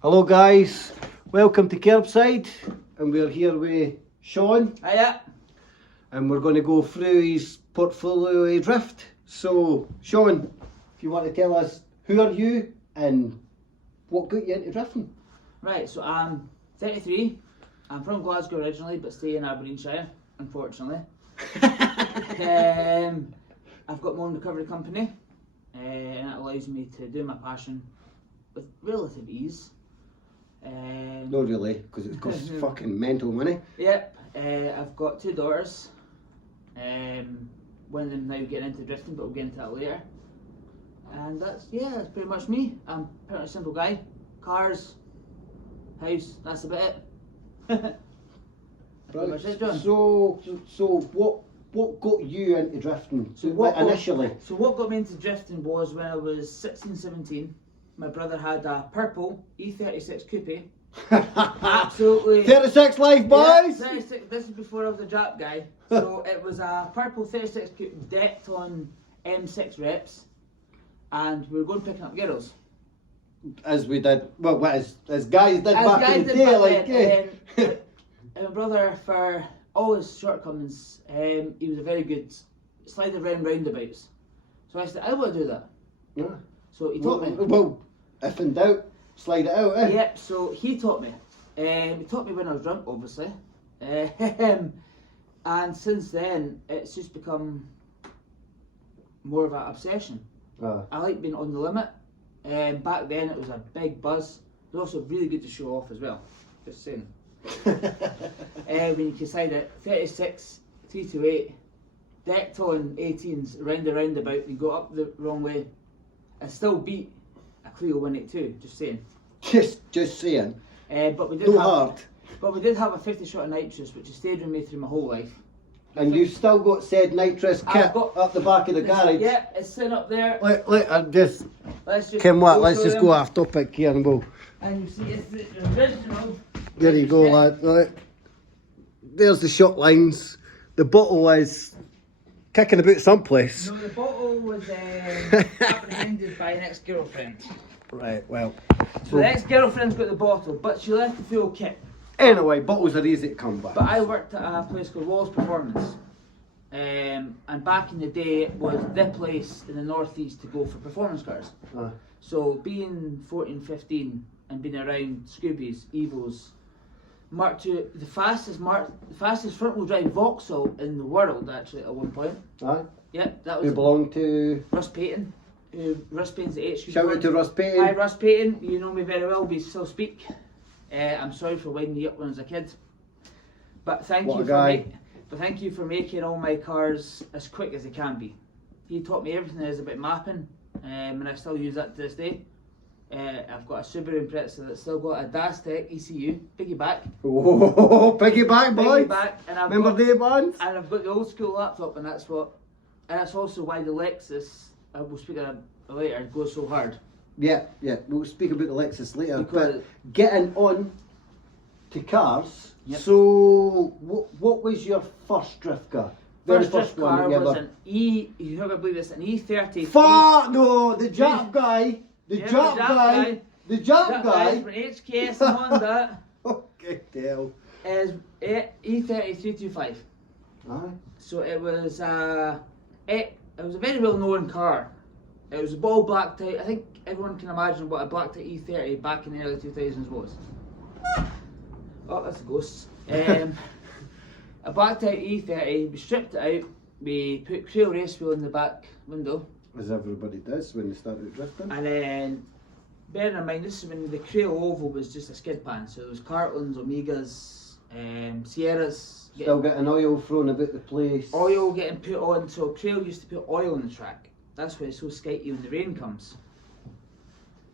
Hello guys, welcome to Curbside, and we're here with Sean. Hiya. And we're going to go through his portfolio of drift. So Sean, if you want to tell us who are you and what got you into drifting? Right, so I'm 33. I'm from Glasgow originally, but stay in Aberdeenshire, unfortunately. I've got my own recovery company, and it allows me to do my passion with relative ease. Not really, because it costs fucking mental money. Yep, I've got 2 daughters. One of them now getting into drifting, but we'll get into that later. And that's pretty much me. I'm a pretty simple guy. Cars, house, that's about it. Right. Much it, John. So what got you into drifting? So what initially? So what got me into drifting was when I was 16, 17. My brother had a purple E36 coupe. Absolutely. 36 life, boys! Yeah, 36, this is before I was a Jap guy. So it was a purple 36 coupe decked on M6 reps, and we were going picking up girls. As we did, well, as guys did back in the day, like, And my brother, for all his shortcomings, he was a very good slider around roundabouts. So I said, I want to do that. Yeah. So he taught me. Well, if in doubt, slide it out, eh? Yep, so he taught me. He taught me when I was drunk, obviously. And since then, it's just become more of an obsession. I like being on the limit. Back then, it was a big buzz. It was also really good to show off as well. Just saying. When you decide it, 36, 328, decked on 18s, around the roundabout, you go up the wrong way, and still beat a Clio 182, just saying. Just saying. But we did we did have a 50 shot of nitrous, which has stayed with me through my whole life. And you've still got said nitrous kit up the back of the garage. Yeah, it's sitting up there. Let's just Let's just go off topic here and we'll. And you see it's the original. There you go, lad. Right. There's the shot lines. The bottle is kicking about someplace. No, the bottle was apprehended by an ex-girlfriend. Right, well. So the ex-girlfriend's got the bottle, but she left the full kit. Anyway, bottles are easy to come by. But I worked at a place called Walls Performance. And back in the day, it was the place in the northeast to go for performance cars. So being 14, 15 and being around Scoobies, Evos, Mark II, the fastest front wheel drive Vauxhall in the world actually at one point. Yep, that was. Who belonged to? Russ Payton. Russ Payton's the HQ. Shout out to Russ Payton. Hi Russ Payton, you know me very well, we still speak. I'm sorry for winding you up when I was a kid. But thank you for making all my cars as quick as they can be. He taught me everything there is about mapping, and I still use that to this day. I've got a Subaru Impreza that's still got a Dastec ECU, piggyback. Oh, piggyback, boy! Piggyback, and remember the ones? And I've got the old school laptop, and that's also why the Lexus, we'll speak about it later, goes so hard. Yeah, we'll speak about the Lexus later. But getting on to cars, so what was your first drift car? First drift car was an you're not going to believe this, an E30. Fuck no, the Jap guy. The Jap guy. From HKS and Honda. Okay, tell. Is E30 325. So it was a very well known car. It was a ball black type. I think everyone can imagine what a black type E30 back in the early 2000s was. Oh, that's a ghost. A black type E30. We stripped it out. We put Creel race wheel in the back window. As everybody does when they start out drifting. And then, bearing in mind, this is when the Creel Oval was just a skid pan. So it was Cartlands, Omegas, Sierras. Still getting oil thrown about the place. Oil getting put on. So Creel used to put oil on the track. That's why it's so skitey when the rain comes.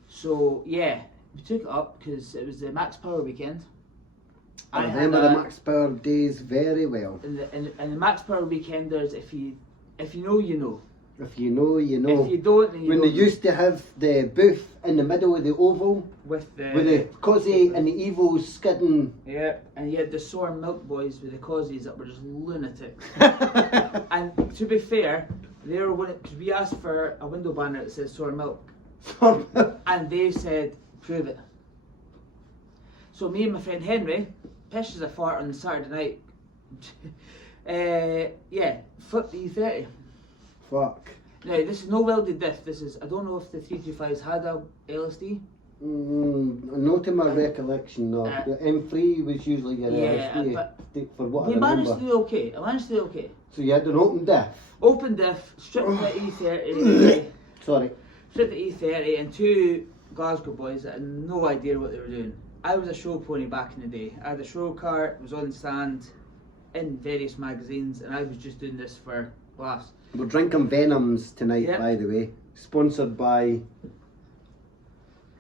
So yeah, we took it up because it was the Max Power weekend. I remember the Max Power days very well. And the Max Power weekenders, if you know, you know. If you know, you know. If you don't, then you when don't. They used to have the booth in the middle of the oval with the Cosy and the Evos skidding. Yeah, and you had the Sour Milk boys with the Cosies that were just lunatics. And to be fair, they were because we asked for a window banner that says Sour Milk. And they said, prove it. So me and my friend Henry pished as a fart on the Saturday night. Yeah, flipped the E30. Fuck. Now this is no welded diff. This is, I don't know if the 325s had a LSD. Not in my recollection, no. The M3 was usually your LSD, but for what I we remember. managed to do okay. I managed to do okay. So you had an open diff? Open diff, stripped the E30. Sorry. Stripped the E30 and two Glasgow boys that had no idea what they were doing. I was a show pony back in the day. I had a show car, was on stand in various magazines, and I was just doing this for laughs. We're drinking Venoms tonight, Yep. by the way. Sponsored by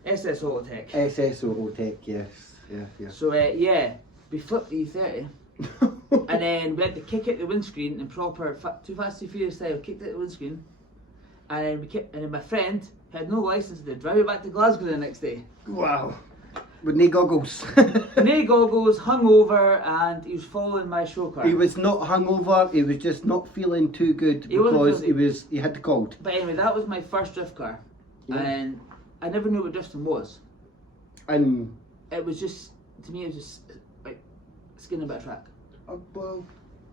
SS Autotech. SS Autotech, yes. Yeah. So yeah, we flipped the E30 and then we had to kick out the windscreen in proper Too Fast Too Furious style, kicked out the windscreen, and then my friend who had no licence to drive it back to Glasgow the next day. Wow. With no goggles. No goggles, hungover, and he was following my show car. He was not hungover, he was just not feeling too good because he had the cold. But anyway, that was my first drift car, Yeah. and I never knew what drifting was. And It was just, to me, it was just like skinning a bit of track. well,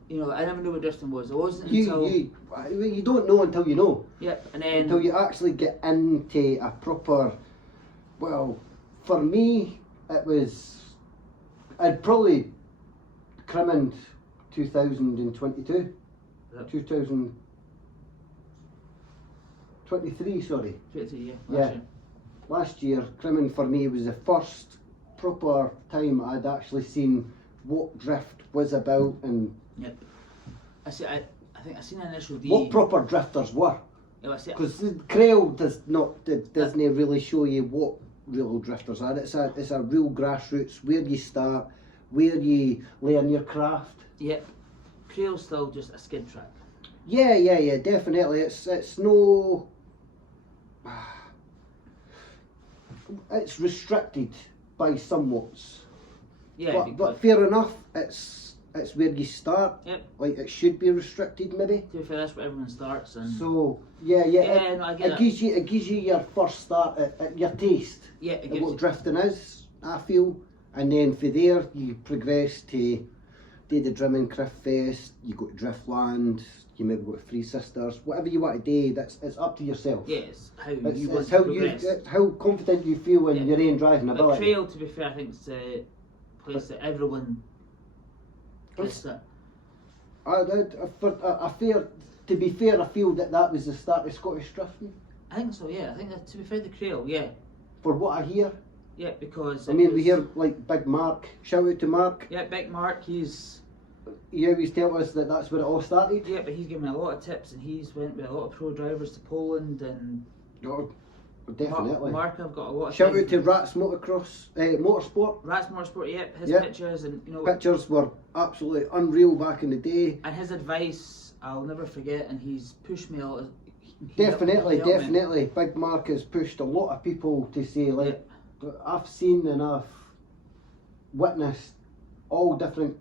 You know, I never knew what drifting was. It wasn't until... you don't know until you know. Yep, and then... Until you actually get into a proper, well, for me, it was, I'd probably crimmoned 2022, Yep. 2023, sorry. 22, yeah. Yeah. Last year, crimming for me was the first proper time I'd actually seen what drift was about and Yep. I think I seen an initial D. what proper drifters were. Yeah, I see. Because the Trail doesn't really show you what real drifters are. It's a real grassroots, where you start, where you learn your craft. Yep. Trail's still just a skid track. Yeah, definitely. It's no. It's restricted by somewhat. Yeah. But fair enough. It's where you start. Yep. Like it should be restricted, maybe. To be fair, that's where everyone starts. And So yeah. no, I get it gives you your first start at your taste. yeah, it Of gives what you, drifting is, I feel, and then from there you progress to do the Drim and Criff Fest. You go to Driftland. You maybe go to Three Sisters. Whatever you want to do, it's up to yourself. yeah, it's how It's, you want it's to how progress. it's how confident you feel in Yeah. your own driving But ability. Trail, to be fair, I think it's a place that everyone gets that. To be fair, I feel that was the start of Scottish drifting. I think so, yeah. I think that, to be fair, the Trail, yeah. For what I hear, Yeah, because... I mean, we hear like Big Mark. Shout out to Mark. Yeah, Big Mark, he's... He always tell us that's where it all started. Yeah, but he's given me a lot of tips, and he's went with a lot of pro drivers to Poland, and... Oh, definitely. Mark, I've got a lot of... Shout time out to from- Rats Motocross, Motorsport. Rats Motorsport, yep, his Yep. pictures, and, you know... Pictures were absolutely unreal back in the day. And his advice, I'll never forget, and he's pushed me a lot. Definitely. Big Mark has pushed a lot of people to say, like, I've seen and I've witnessed all different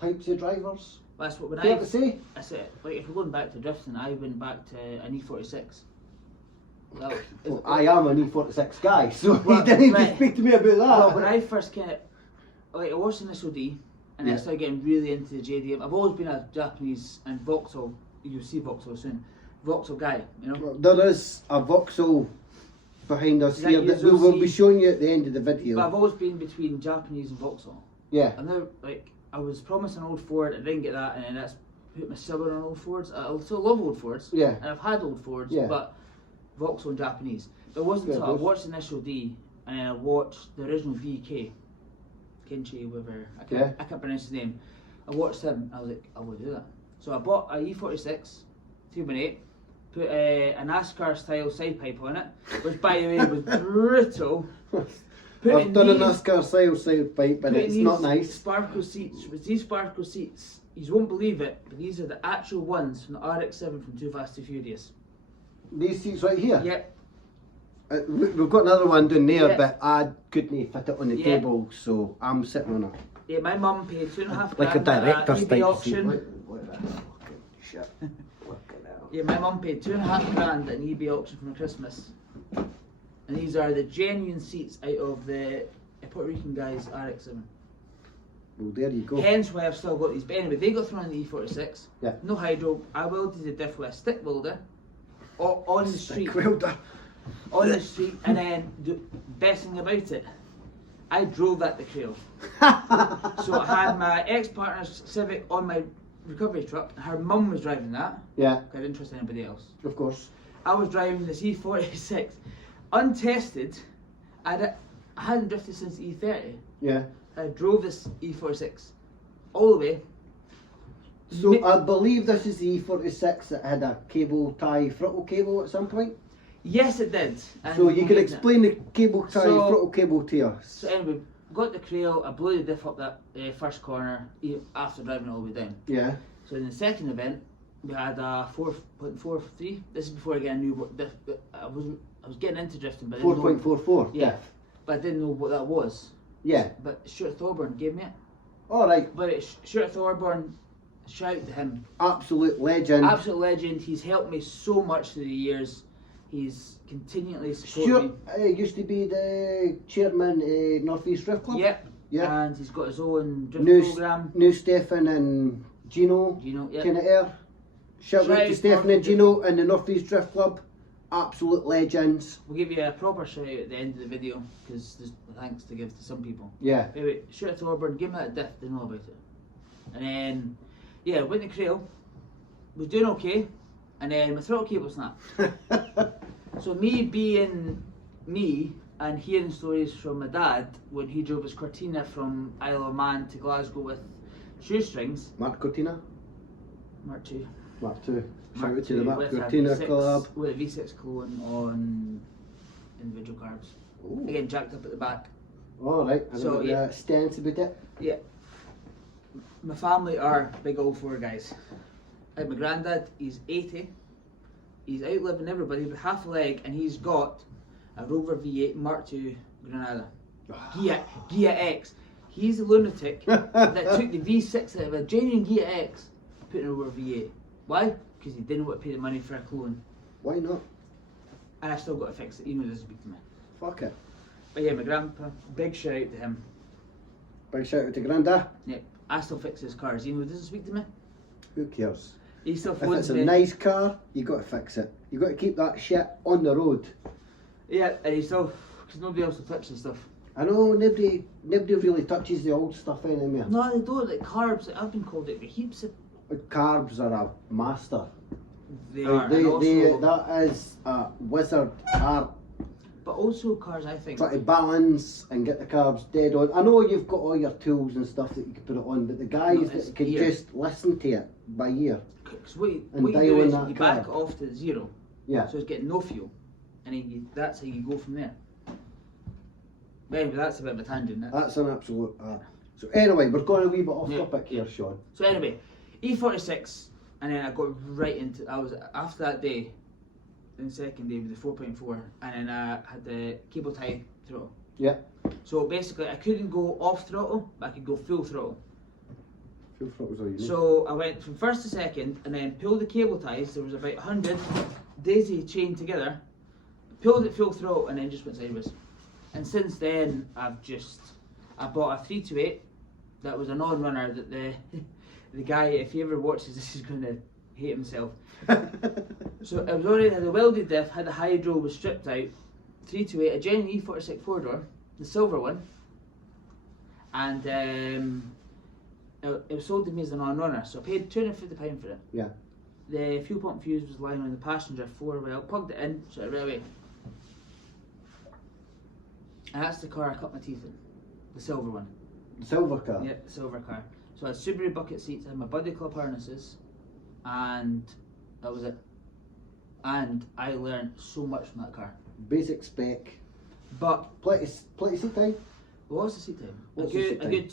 types of drivers. That's what when Fair to say? I said, like, if we're going back to drifting, I went back to an E46. Well, Well, I am an E46 guy, so Well, you didn't need right. to speak to me about that. well, when I first kind of, like, I watched Initial D, and Yeah. I started getting really into the JDM. I've always been a Japanese and Vauxhall, you'll see Vauxhall soon, Vauxhall guy, you know? Well, there is a Vauxhall behind us Is that here that yours, we will OC? be showing you at the end of the video. But I've always been between Japanese and Vauxhall. Yeah. And now, like, I was promised an old Ford, I didn't get that, and then that's put my silver on old Fords. I still love old Fords, Yeah. and I've had old Fords, Yeah. but Vauxhall and Japanese. But it wasn't Fair until I dues. watched Initial D, and then I watched the original VK, Kenchi, whatever, Yeah. I can't pronounce his name. I watched him, I was like, I want to do that. So I bought a E46, 3.8, put a NASCAR style side pipe on it, which by the way was brutal. I've done a NASCAR side pipe, but putting it's these not nice. Sparkle seats, with these Sparkle seats, you won't believe it, but these are the actual ones from the RX-7 from Too Fast Too Furious. These seats right here. Yep. We've got another one down there, Yeah. but I couldn't fit it on the Yeah. table, so I'm sitting on it. Yeah, my mum paid $2.5 Like a grand director's at eBay type seat. auction. Look at that fucking shit. Look at that. Yeah, my mum paid $2.5 grand at an eBay auction for Christmas. And these are the genuine seats out of the Puerto Rican guy's RX-7. Well, there you go. Hence why I've still got these. But anyway, they got thrown in the E46. Yeah. No hydro. I welded the diff with a stick welder on the street. Stick welder. On the street, and then the best thing about it, I drove that to Crail. So I had my ex-partner's Civic on my recovery truck. Her mum was driving that. Yeah. I didn't trust anybody else. Of course. I was driving this E46, untested. I hadn't drifted since the E30. Yeah. I drove this E46 all the way. So I believe this is the E46 that had a cable tie throttle cable at some point. Yes, it did. And So you can it. explain the cable tie throttle cable to us. So anyway, got the Crail. I blew the diff up that first corner after driving it all the way down. Yeah. So in the second event, we had a 4.43. This is before I got a new diff. I was getting into drifting, but 4.44. Yeah, but I didn't know what that was. Yeah. But Stuart Thorburn gave me it. All right. But Stuart Thorburn, shout out to him. Absolute legend. Absolute legend. He's helped me so much through the years. He's continually supported Stuart used to be the chairman of North East Drift Club. Yep. Yeah. And he's got his own drift program. New Stefan and Gino. Yep. Kind of air. Shout out to Stefan and Gino and the North East Drift Club. Absolute legends. We'll give you a proper shout out at the end of the video because there's thanks to give to some people. Yeah. Anyway, Stuart Thorburn, give me that diff, they know about it. And then, yeah, went to Crail, was doing okay, and then my throttle cable snapped. So me being me and hearing stories from my dad when he drove his Cortina from Isle of Man to Glasgow with shoestrings. Mark Cortina? Mark II. Mark II. Shout out to the II Mark with Cortina a V6 Club. With a V6 clone on individual carbs. Ooh. Again, jacked up at the back. Alright, and So, yeah. stance about it. Yeah. My family are big old four guys. Like my granddad, he's 80. He's outliving everybody with half a leg, and he's got a Rover V8 Mark II Granada. Gia X. He's a lunatic that took the V6 out of a genuine Gia X, put it over a V8. Why? Because he didn't want to pay the money for a clone. Why not? And I still got to fix it, even though he doesn't speak to me. Fuck it. But yeah, my grandpa, big shout out to him. Big shout out to Granda. Yep. I still fix his cars, even though he doesn't speak to me. Who cares? He still If phones it's a me. nice car, you got to fix it. You got to keep that shit on the road. Yeah, and he still, because nobody else will touch the stuff. I know nobody really touches the old stuff anymore. No, they don't. Like carbs, like, I've been called it heaps of. Carbs are a master. They are, and also, that is a wizard art. but also cars, I think. Try to balance and get the carbs dead on. I know you've got all your tools and stuff that you can put it on, but the guys it's that can ear. just listen to it by ear. Because what you And do dial in is that you back it carb. off to zero, Yeah. so it's getting no fuel, and then that's how you go from there. But anyway, that's a bit of a tangent. That's an absolute art. So anyway, we're going a wee bit off Yeah. topic here, Sean. So anyway, E46, and then I got right into. I was after that day, then the second day with the 4.4, and then I had the cable tie throttle. Yeah. So basically, I couldn't go off throttle, but I could go full throttle. Fuel throttle's all you need. So I went from first to second, and then pulled the cable ties. There was about 100 daisy chained together. Pulled it full throttle, and then just went sideways. And since then, I bought a 328. That was a non-runner that the guy, if he ever watches this, is going to hate himself. So it was already had a welded diff, had the hydro, was stripped out. 328, a genuine E46 4-door, the silver one, and it was sold to me as a non-runner. So I paid £250 for it. Yeah. The fuel pump fuse was lying on the passenger floor. Well, plugged it in, shut it right away. And that's the car I cut my teeth in, the silver one. Silver car. Yeah, the silver car. So I had Subaru bucket seats, I had my Buddy Club harnesses, and that was it. And I learned so much from that car. Basic spec. But Plenty seat time. what was the seat time? What's a the good, seat a time? good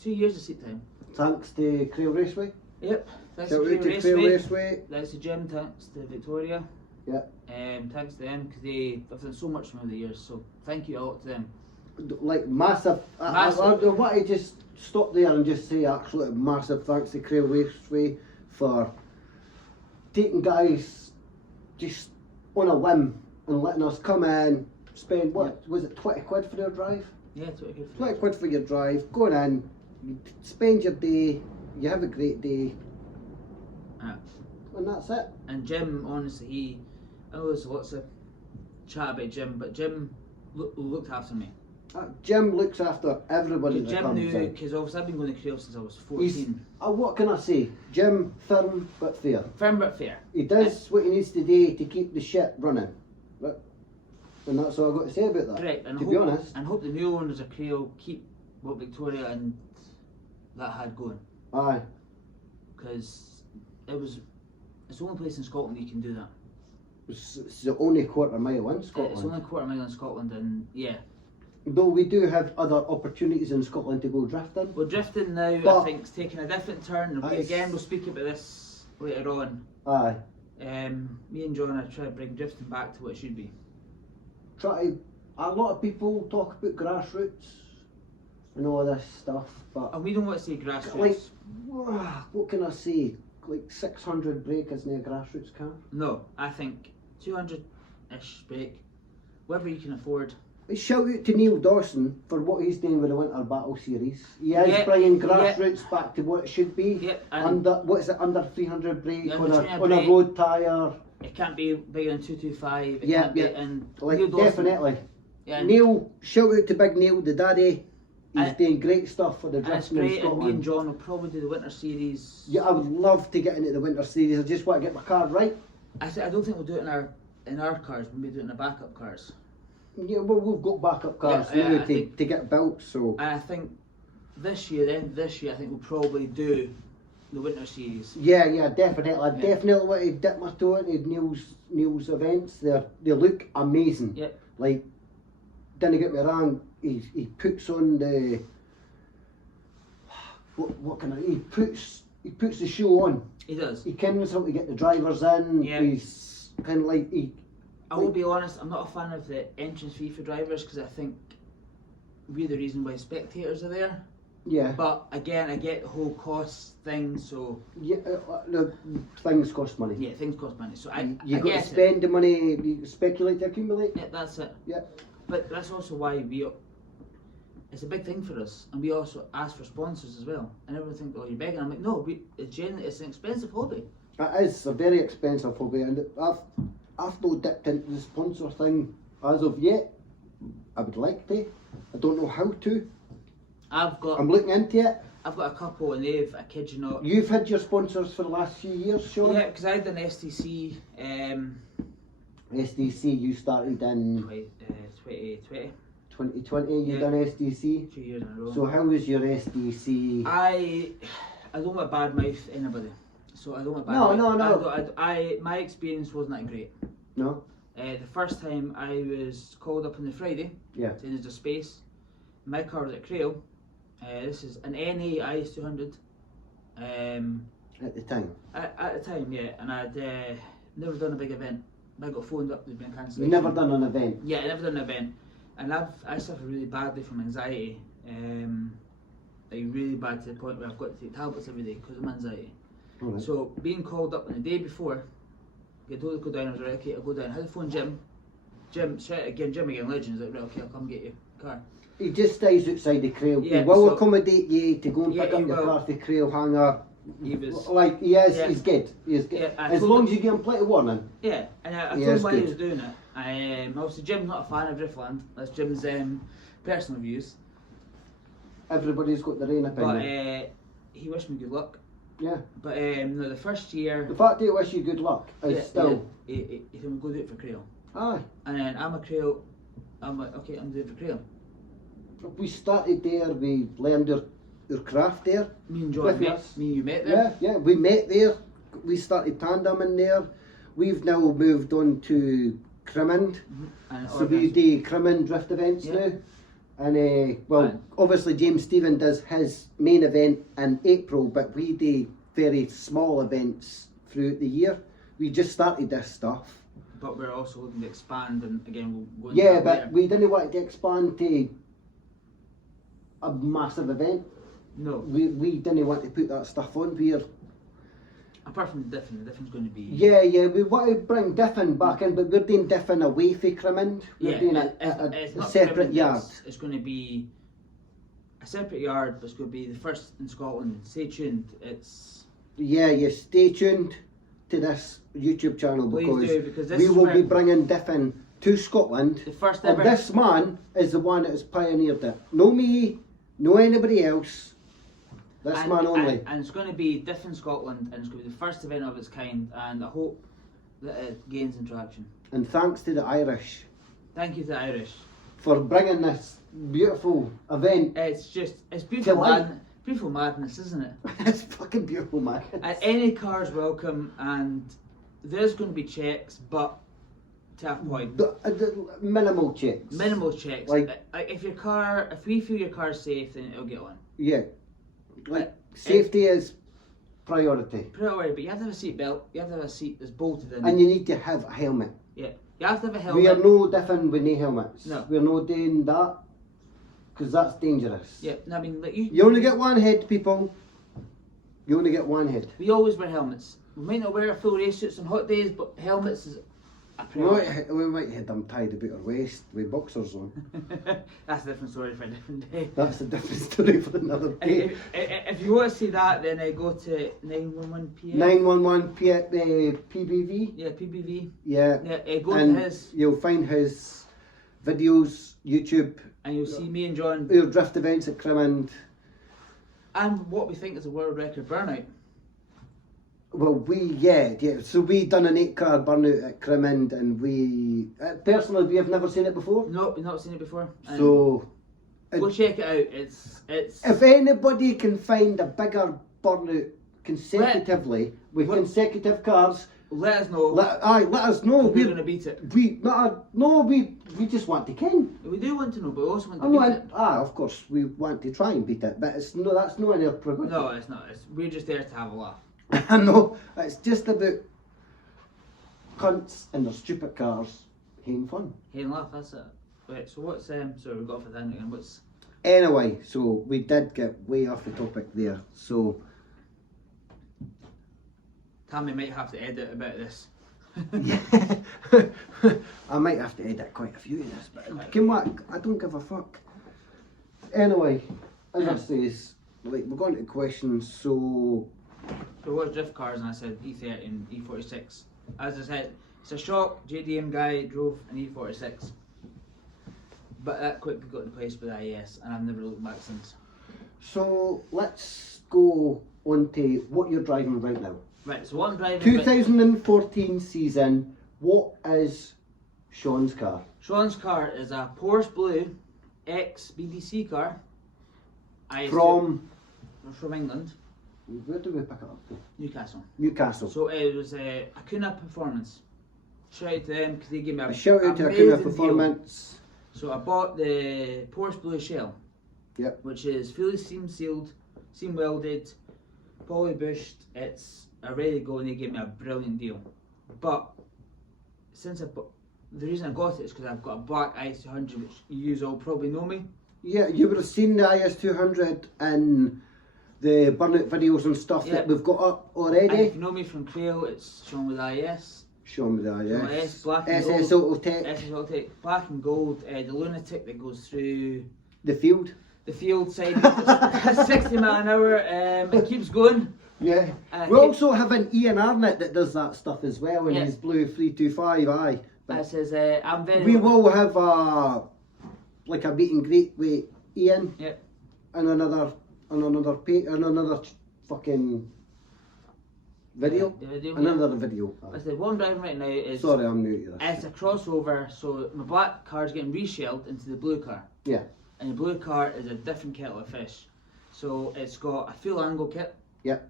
two years of seat time. Thanks to Crail Raceway. Yep. Thanks Shout to out Crail to Crail Raceway. Raceway. Thanks to Jim. Thanks to Victoria. Yeah. Thanks to them because they've done so much for me over the years. So thank you a lot to them. Like massive. I want to just stop there and just say absolute massive thanks to Crail Raceway for taking guys just on a whim and letting us come in, spend what was it, 20 quid for their drive? Yeah, 20 quid for 20 quid for your drive, going in, you spend your day, you have a great day, and that's it. And Jim, honestly, I know there's lots of chat about Jim, but Jim looked after me. Jim looks after everybody that Jim comes knew, in. because obviously I've been going to Crail since I was 14. What can I say? Jim, firm but fair. Firm but fair. He does what he needs to do to keep the ship running. And that's all I've got to say about that. Correct. And to be honest. And hope the new owners of Crail keep what Victoria and that had going. Aye. Because it's the only place in Scotland you can do that. It's the only quarter mile in Scotland. It's only a quarter mile in Scotland, and yeah. Though we do have other opportunities in Scotland to go drifting. Well, drifting now, I think, is taking a different turn. And we'll speak about this later on. Aye. Me and John are trying to bring drifting back to what it should be. A lot of people talk about grassroots and all this stuff, but and we don't want to say grassroots. Like, what can I say? Like 600 brake isn't a grassroots car? No, I think 200-ish brake, whatever you can afford. Shout out to Neil Dawson for what he's doing with the Winter Battle Series. He is bringing grassroots back to what it should be. Yep, under 300 brake on a road tyre. It can't be bigger than 225. Definitely. Yeah. Neil, shout out to Big Neil, the daddy. He's doing great stuff for the drifting in Scotland. And me and John will probably do the Winter Series. Yeah, I would love to get into the Winter Series. I just want to get my car right. I don't think we'll do it in our cars. We'll do it in the backup cars. Yeah, well, we've got backup cars now to get built. So. And I think this year, I think we'll probably do the Winter Series. Yeah, definitely. I definitely want to dip my toe into Neil's events. They look amazing. Yep. Like, didn't get me wrong. He puts on the he puts the show on. He does. He knows how to get the drivers in. Yep. He's kind of like I will be honest, I'm not a fan of the entrance fee for drivers because I think we're the reason why spectators are there. Yeah. But again, I get the whole cost thing, so... Yeah, things cost money. Yeah, things cost money, so you got to spend the money, you speculate to accumulate. Yeah, that's it. Yeah. But that's also why it's a big thing for us, and we also ask for sponsors as well. And everyone thinks, oh, you're begging. I'm like, no, it's an expensive hobby. It is a very expensive hobby, and I've not dipped into the sponsor thing as of yet. I would like to. I don't know how to. I'm looking into it. I've got a couple, and I kid you not. You've had your sponsors for the last few years, Sean? Yeah, because I had an STC. SDC, you started in 2020. 2020, you done SDC? 2 years in a row. So how was your SDC? I don't want to badmouth anybody. So I don't want to No. My experience wasn't that great. No? The first time I was called up on the Friday, saying there's a space. My car was at Crail. This is an NA IS 200. At the time? At the time, yeah. And I'd never done a big event. I got phoned up, there's been cancellation. You never done an event? Yeah, I never done an event. And I suffer really badly from anxiety. Like really bad to the point where I've got to take tablets every day because of my anxiety. Right. So being called up on the day before, I told to go down, I was like, okay, I'll go down. I had to phone Jim. Jim again, legend. He's like, right, okay, I'll come get your car. He just stays outside the Crail. Yeah, he will accommodate you to go and pick up your will. car to the Crail hangar. He was like he is. He's good. He's good. Yeah, as long as you give him plenty of warning. Yeah, and I told him why he was doing it. Obviously Jim's not a fan of Driftland. That's Jim's personal views. Everybody's got their own opinion. But he wished me good luck. Yeah. But no, the first year. The fact that he wish you good luck is still. He said, we'll go do it for Crail. Aye. And then I'm a Crail. I'm like, okay, I'm doing it for Crail. We started there. We learned our craft there. Me and John me and you met there. Yeah, we met there. We started tandeming there. We've now moved on to Crimond. So we do Crimond drift events now. And obviously James Stephen does his main event in April, but we do very small events throughout the year. We just started this stuff. But we're also looking to expand, and again we'll go into that later. We didn't want to expand to a massive event. No. We didn't want to put that stuff on. Apart from the diffin's going to be... Yeah, we want to bring diffin back in, but we're doing diffin away from Crimond. We're doing it's a not separate Crimond, yard. It's going to be a separate yard, but it's going to be the first in Scotland. Stay tuned. Yeah, stay tuned to this YouTube channel because this we is will where be bringing diffin to Scotland. the first And ever... this man is the one that has pioneered it. No me, no anybody else. This man only. And it's going to be different Scotland, and it's going to be the first event of its kind, and I hope that it gains interaction. And thanks to the Irish Thank you to the Irish. for bringing this beautiful event. It's beautiful, life. beautiful madness, isn't it? It's fucking beautiful, man. And any car's welcome, and there's going to be checks, but to a point. The minimal checks. Minimal checks. Like if we feel your car's safe, then it'll get on. yeah, like safety is priority. Priority, but you have to have a seat belt. You have to have a seat that's bolted in. And you need to have a helmet. Yeah, you have to have a helmet. We are no different with no helmets. No. We're not doing that because that's dangerous. Yeah, I mean, like You only get one head, people. You only get one head. we always wear helmets. We might not wear our full race suits on hot days, but helmets is a priority. We might have them tied about our waist with boxers on. That's a different story for a different day. That's a different story for another day. If you want to see that, then go to 911 PM. 911 PBV. Yeah, PBV. Yeah. Go And to his, you'll find his videos, YouTube, and you'll see me and John, your drift events at Crimond. and what we think is a world record burnout. Well, so we done an 8-car burnout at Crimond, and we personally we have never seen it before. No, we've not seen it before. So Go check it out. It's if anybody can find a bigger burnout consecutively with consecutive cars, let us know. let us know. We're going to beat it. We just want to ken. We do want to know, but we also want to beat it. Of course we want to try and beat it, but that's no in our program. No, it's not. We're just there to have a laugh. I know, it's just about cunts and their stupid cars having fun. Hey and laugh, that's it. Right, so what's sorry, we got off the thing again. What's Anyway, so we did get way off the topic there. So Tammy might have to edit about this. I might have to edit quite a few of this, but can what? I don't give a fuck. Anyway, as I says, like we're going to questions, so what's drift cars? And I said E30 and E46. As I said, it's a shock. JDM guy drove an E46, but that quickly got replaced with IES, and I've never looked back since. So let's go on to what you're driving right now. Right, so what I'm driving 2014 season, what is Sean's car? Sean's car is a Porsche Blue X BDC car. From England. Where did we pick it up? Newcastle. Newcastle. So it was Acuna Performance. Shout out to them because they gave me A shout out to amazing Acuna deal. Performance. So I bought the Porsche Blue Shell. Yep. Which is fully seam sealed, seam welded, poly bushed. It's ready to go, and they gave me a brilliant deal. But since the reason I got it is because I've got a black IS200, which you all probably know me. Yeah, you would have seen the IS200 in the burnout videos and stuff that we've got up already. And if you know me from Trail, it's Sean with IS. Show me the IS. Black and SS gold. Autotech. SS Autotech, black and gold. The lunatic that goes through The field. the field side. 60 mile an hour. It keeps going. Yeah. We also have an Ian Arnott that does that stuff as well in his blue 325. Aye. It says I'm very. We will have a meet and greet with Ian. Yep. And another fucking video. Another video. I said what I'm driving right now is. Sorry, I'm new to this. It's a crossover, so my black car's getting reshelled into the blue car. Yeah. And the blue car is a different kettle of fish. So it's got a full angle kit. Yep.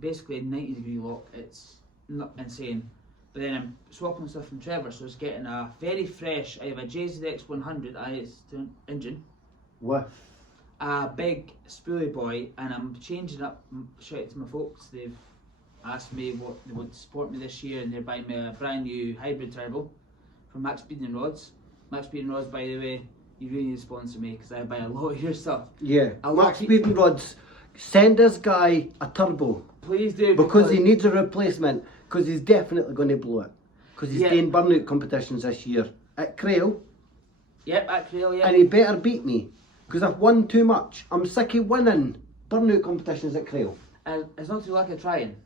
Basically 90-degree lock. It's not insane. But then I'm swapping stuff from Trevor, so it's getting a very fresh. I have a JZX 100 IS engine. With a big spoolie boy, and I'm changing up. Shout out to my folks, they've asked me what they would support me this year, and they're buying me a brand new hybrid turbo from Max Speed & Rods. Max Speed & Rods, by the way, you really need to sponsor me because I buy a lot of your stuff. yeah. Max Speed & Rods, send this guy a turbo. Please do. Because he needs a replacement, because he's definitely going to blow it. Because he's doing burnout competitions this year at Crail. Yep, at Crail, yeah. And he better beat me, because I've won too much. I'm sick of winning burnout competitions at Crail. And it's not too lack of trying.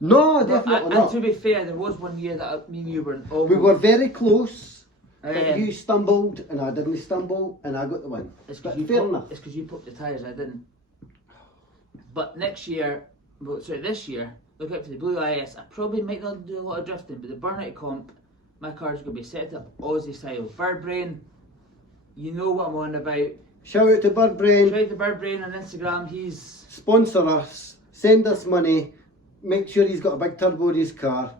No, definitely not. And to be fair, there was one year that me and you were almost... We were very close, but you stumbled and I didn't stumble and I got the win. It's But because fair enough. It's because you popped the tyres, I didn't. But next year, well, sorry, this year, look out for the Blue IS. I probably might not do a lot of drifting, but the burnout comp, my car's going to be set up Aussie style. Bird Brain, you know what I'm on about. Shout out to Bird Brain. Shout out to Bird Brain on Instagram. He's... Sponsor us, send us money, make sure he's got a big turbo in his car.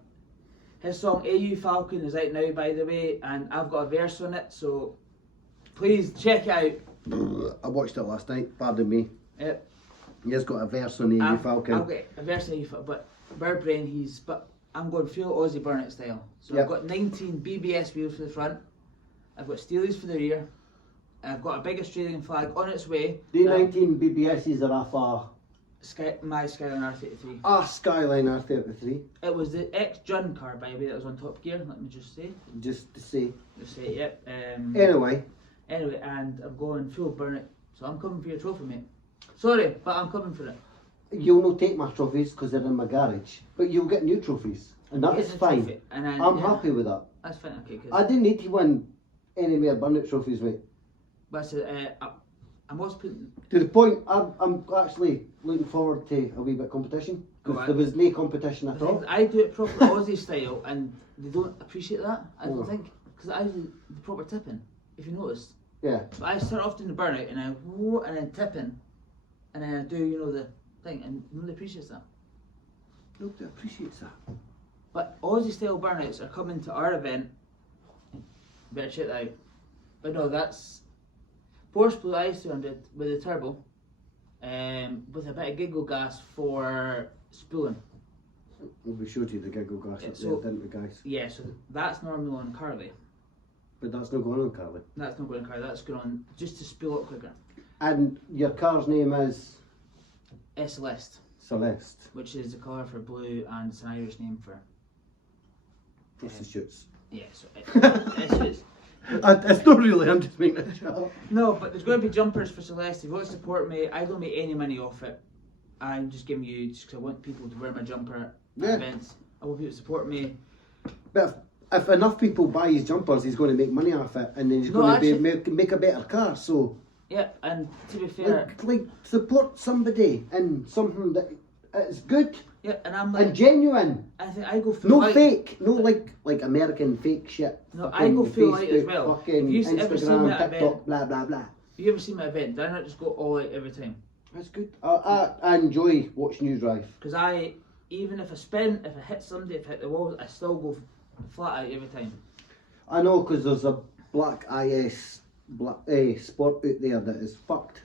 His song AU Falcon is out now, by the way, and I've got a verse on it, so please check it out. I watched it last night, pardon me. Yep. He has got a verse on AU Falcon. I've got a verse on AU Falcon, but Bird Brain, but I'm going full Aussie burnout style. So I've got 19 BBS wheels for the front, I've got Steelies for the rear, I've got a big Australian flag on its way. The 19 BBSs are off my Skyline R33. a Skyline R33. It was the ex-Jun car, by the way, that was on Top Gear, let me just say. Just to say. Just say, yep. Anyway, and I'm going full burnout, so I'm coming for your trophy, mate. Sorry, but I'm coming for it. you'll not take my trophies because they're in my garage, but you'll get new trophies, and that is fine. And then, I'm happy with that. That's fine, okay. I didn't need to win any more burnout trophies, mate. But I'm also putting... To the point, I'm actually looking forward to a wee bit of competition, because there was no competition at all. I do it proper Aussie style, and they don't appreciate that, I don't think, because I do the proper tipping, if you noticed. Yeah. So I start off doing the burnout, and then tipping, and then I do, you know, the thing, and nobody appreciates that. Nobody appreciates that. But Aussie style burnouts are coming to our event. Better check that out. But no, that's Porsche Blue Ice 200 with a turbo, with a bit of giggle gas for spooling. Well, we showed you the giggle gas up so, there, didn't we, guys? Yeah, so that's normal on Carly. But that's not going on Carly. That's not going on Carly, that's going on just to spool up quicker. And your car's name is? Celeste. Celeste. Which is the colour for blue, and it's an Irish name for... Prostitutes. Yeah, so it's it's not really, I'm just making a shut up. No, but there's going to be jumpers for Celeste. If you want to support me, I don't make any money off it. I'm just giving you, just because I want people to wear my jumper at events. I want people to support me. But if enough people buy his jumpers, he's going to make money off it, and then he's going to make a better car, so... Yep, and to be fair... Like support somebody in something that is good. Yeah, and I'm like... And genuine. I think I go full no light. Fake. No like American fake shit. No, I go full light as well. Fucking If you've ever seen me Instagram, at TikTok, event, blah blah blah. Have you ever seen my event? Do I not just go all out every time? That's good. I enjoy watching you drive. Because even if I spin, if I hit somebody, if I hit the wall, I still go flat out every time. I know, because there's a black IS sport out there that is fucked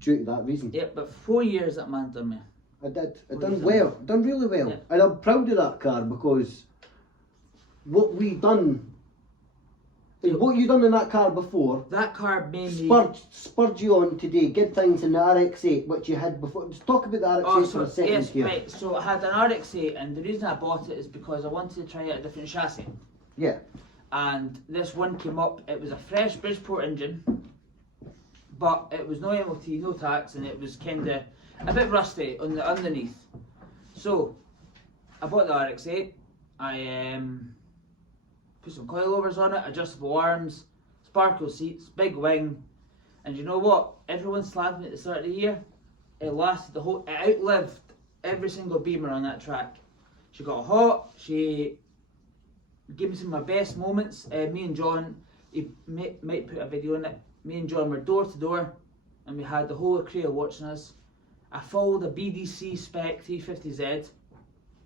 due to that reason. Yeah, but 4 years that man done me. I did. I done well. Done really well. Yeah. And I'm proud of that car, because what we done, what you done in that car before, that car made me spurred you on to do good things in the RX-8, which you had before. Just talk about the RX-8 for a second. Yes, here. right. So I had an RX-8, and the reason I bought it is because I wanted to try out a different chassis. Yeah. And this one came up. It was a fresh Bridgeport engine, but it was no MOT, no tax, and it was kind of a bit rusty on the underneath. So I bought the RX-8. I put some coilovers on it, adjustable arms, sparkle seats, big wing, and you know what? Everyone slagged me at the start of the year. It lasted it outlived every single Beamer on that track. She got hot. She gave me some of my best moments. Me and John, he might put a video on it. Me and John were door to door, and we had the whole crew watching us. I followed a BDC spec 350Z,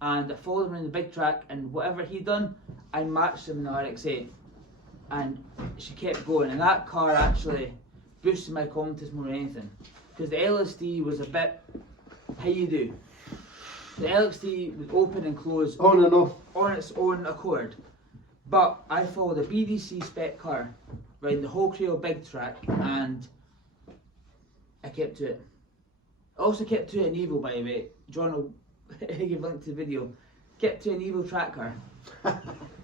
and I followed him in the big track, and whatever he done, I matched him in the RX-8. And she kept going, and that car actually boosted my confidence more than anything. Because the LSD was a bit, how you do. The LXD would open and close on and off on its own accord. But I followed a BDC spec car around the whole Creole big track, and I kept to it. I also kept to an Evo, by the way. John will give a link to the video. Kept to an Evo track car.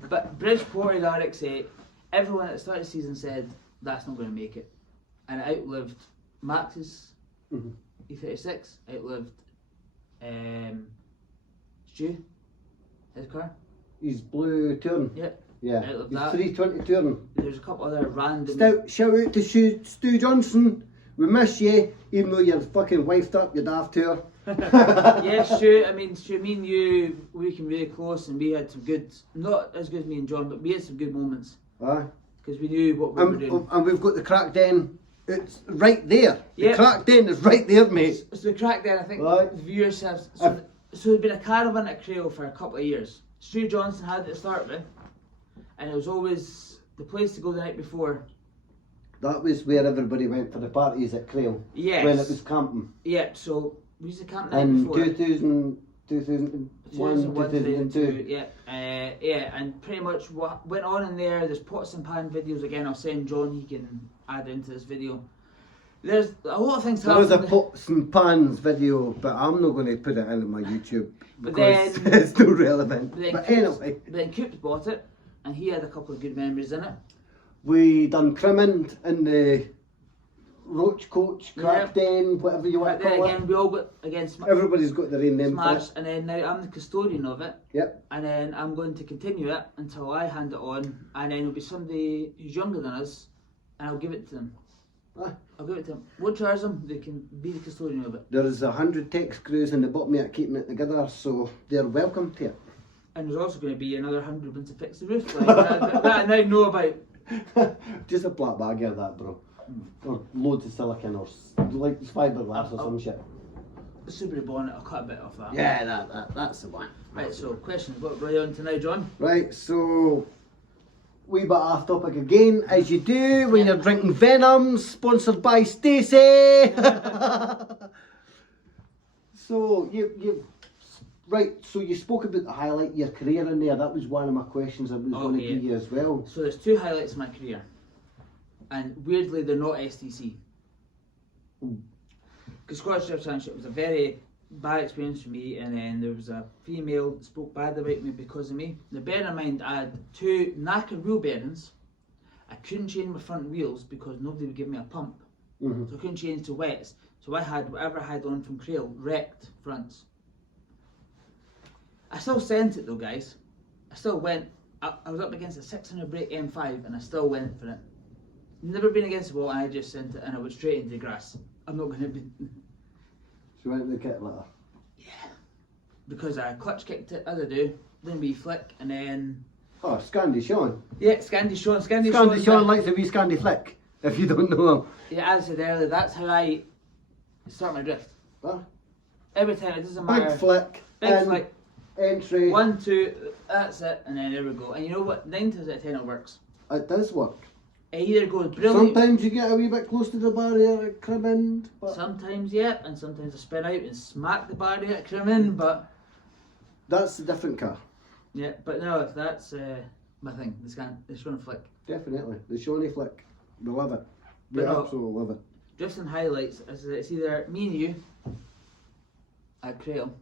But Bridgeport and RX8, everyone at the start of the season said that's not going to make it. And it outlived Max's E36, outlived Stu, his car. His blue Touring. Yep. Yeah. Outlived His that. 320 Touring. There's a couple other random. Shout out to Stu Johnson. We miss you, even though you're fucking wifed up your daft tour. Yeah, Stu, Stu, me and you, we came really close and we had some good, not as good as me and John, but we had some good moments. Aye. Because we knew what we were doing. And we've got the crack den. It's right there. Yep. The crack den is right there, mate. So the crack den, I think Right. the viewers have. So there's been a caravan at Crail for a couple of years. Stu Johnson had it to start with, and it was always the place to go the night before. That was where everybody went for the parties at Crail. Yes. When it was camping. Yeah, so we used to camp the night In before. 2001, 2002. Yeah, and pretty much what went on in there's pots and pan videos again. I'll send John, he can add into this video. There's a lot of things There was a happening. pots and pans video, but I'm not going to put it into my YouTube But because then- it's not relevant. But then But Coops- anyway, Then Coops bought it, and he had a couple of good memories in it. we done crimming in the roach coach, crack den, whatever you want But to then call again, it. we all got again Everybody's got their own name for smashed, it. and then now I'm the custodian of it, Yep. and then I'm going to continue it until I hand it on, and then it'll be somebody who's younger than us, and I'll give it to them. Aye. I'll give it to them. We'll charge them, they can be the custodian of it. There is 100 text crews in the bottom of it keeping it together, so they're welcome to it. And there's also going to be another 100 once to fix the roof. Like, that I now know about. Just a black bag of that, bro. Or loads of silicon or like fiberglass or some shit. The Subaru bonnet, I'll cut a bit off that. Yeah, that's the one. Right, so questions, what we're on to now, John? Right, so wee bit off topic again, as you do when you're drinking Venoms, sponsored by Stacey. So so you spoke about the highlight of your career in there. That was one of my questions I was going to give you as well. So there's two highlights of my career, and weirdly they're not STC. Because Scottish Drift Championship was a very bad experience for me, and then there was a female that spoke bad about me because of me. Now bear in mind I had two knackered wheel bearings. I couldn't change my front wheels because nobody would give me a pump. So I couldn't change to wets. So I had whatever I had on from Crail, wrecked fronts. I still sent it though, guys. I still went. I was up against a 600 brake M5 and I still went for it. Never been against the wall, and I just sent it and I went straight into the grass. I'm not going to be... So you went to the kit litter? Yeah. Because I clutch kicked it, as I do, then wee flick, and then... Oh, Scandi Sean. Yeah, Scandi Sean. Scandi Sean likes a wee Scandi flick, if you don't know him. Yeah, as I said earlier, that's how I start my drift. Huh? Every time, it doesn't matter. Big flick. Big flick. Entry. 1, 2, that's it, and then there we go. And you know what? 9 times out of 10 it works. It does work. It either goes brilliant. Sometimes you get a wee bit close to the barrier at cribbing, but Sometimes, yeah, and sometimes I spin out and smack the barrier at Crimin, but that's a different car. yeah, but no, that's my thing. The Sean flick. Definitely. The Shawnee flick. We love it. We But no. absolutely love it. Drifting highlights is it's either me and you at Crail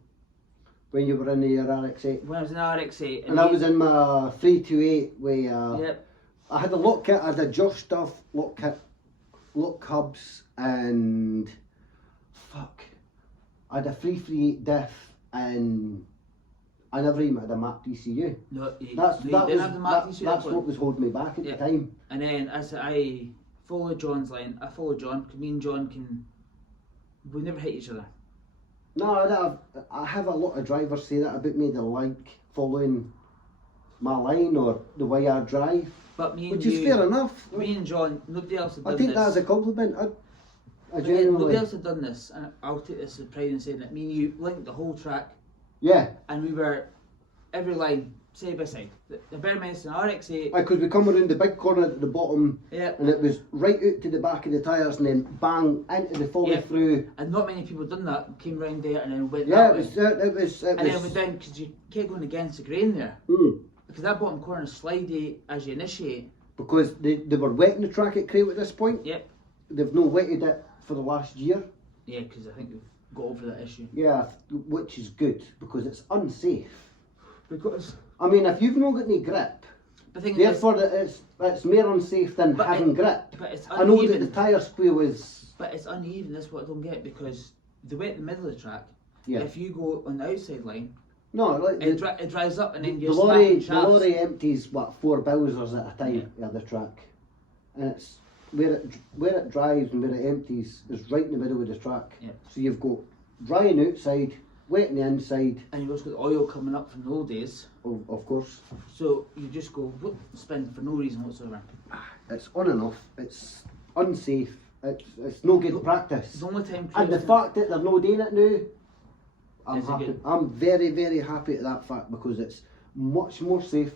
When you were in your RX-8. when I was in RX8, And I was in my 328 where Yep. I had a lock kit, I had a Josh stuff lock kit, lock hubs, and fuck, I had a 338 diff, and I never even had a Mach DCU. No, you That's didn't have the Mach DCU, that's one. what was holding me back at Yeah. the time. And then as I followed John's line, I followed John because me and John we never hit each other. No, I have a lot of drivers say that about me. They like following my line or the way I drive, But me and which is fair enough. Me and John, nobody else had done I think this. that as a compliment. I Nobody genuinely, else had done this, and I'll take this as pride in saying that me and you linked the whole track, yeah, and we were every line side by side. The bear minus an RX8. because we come around the big corner at the bottom, Yeah. and it was right out to the back of the tyres, and then bang into the follow Yeah. through. And not many people done that. Came round there and then went Yeah, that it way. was. And then went down because you kept going against the grain there. Mm, Because that bottom corner is slidey as you initiate. because they were wetting the track at Crail at this point. Yep. They've not wetted it for the last year. Yeah, because I think got over that issue. Yeah, which is good because it's unsafe. Because I mean, if you've not got any grip, the thing is, therefore it's more unsafe than having grip. but it's I know that uneven. the tyre squeal is. But it's uneven. That's what I don't get, because the way at the middle of the track, Yeah. if you go on the outside line, No, like it dries up and then you're the lorry. smacking The shafts. lorry empties 4 Bowsers at a time of the track, and it's where it drives and where it empties is right in the middle of the track. Yeah. So you've got drying outside, wet on the inside. And you've also got the oil coming up from the old days. Of course, So you just go whoop, spin for no reason whatsoever. it's on and off. It's unsafe. It's no good practice. The only time And the fact that they're not doing it now, I'm Is it happy. good? I'm very, very happy at that fact because it's much more safe.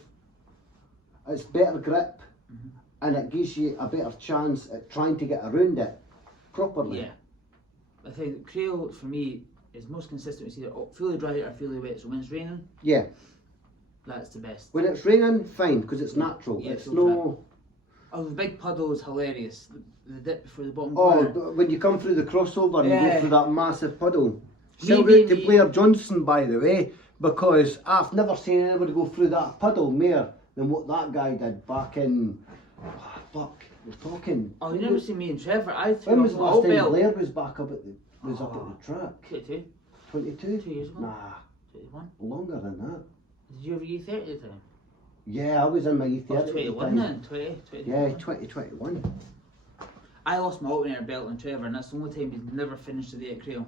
It's better grip, and it gives you a better chance at trying to get around it properly. Yeah. I think Crail for me is most consistent. It's either fully dry or fully wet. So when it's raining, Yeah. that's the best. When it's raining, fine, because it's natural. Yeah, it's full no. Oh, the big puddle is hilarious. The dip before the bottom. Oh, corner. when you come through the crossover and you Yeah. go through that massive puddle. Me Shout out being to me- Blair Johnson, by the way, because I've never seen anybody go through that puddle more than what that guy did back in. Oh, fuck, we're talking. Oh, you never seen me and Trevor. I threw When off was the my last old time belt. Blair was back up at the track? 22, 22? 2 years ago. Nah, 21. longer than that. Did you ever E30 at the time? Yeah, I was in my Oh, E30 at the 21 time. then. 20. Yeah, 2021. I lost my alternator belt on Trevor, and that's the only time he's never finished the day at Crail.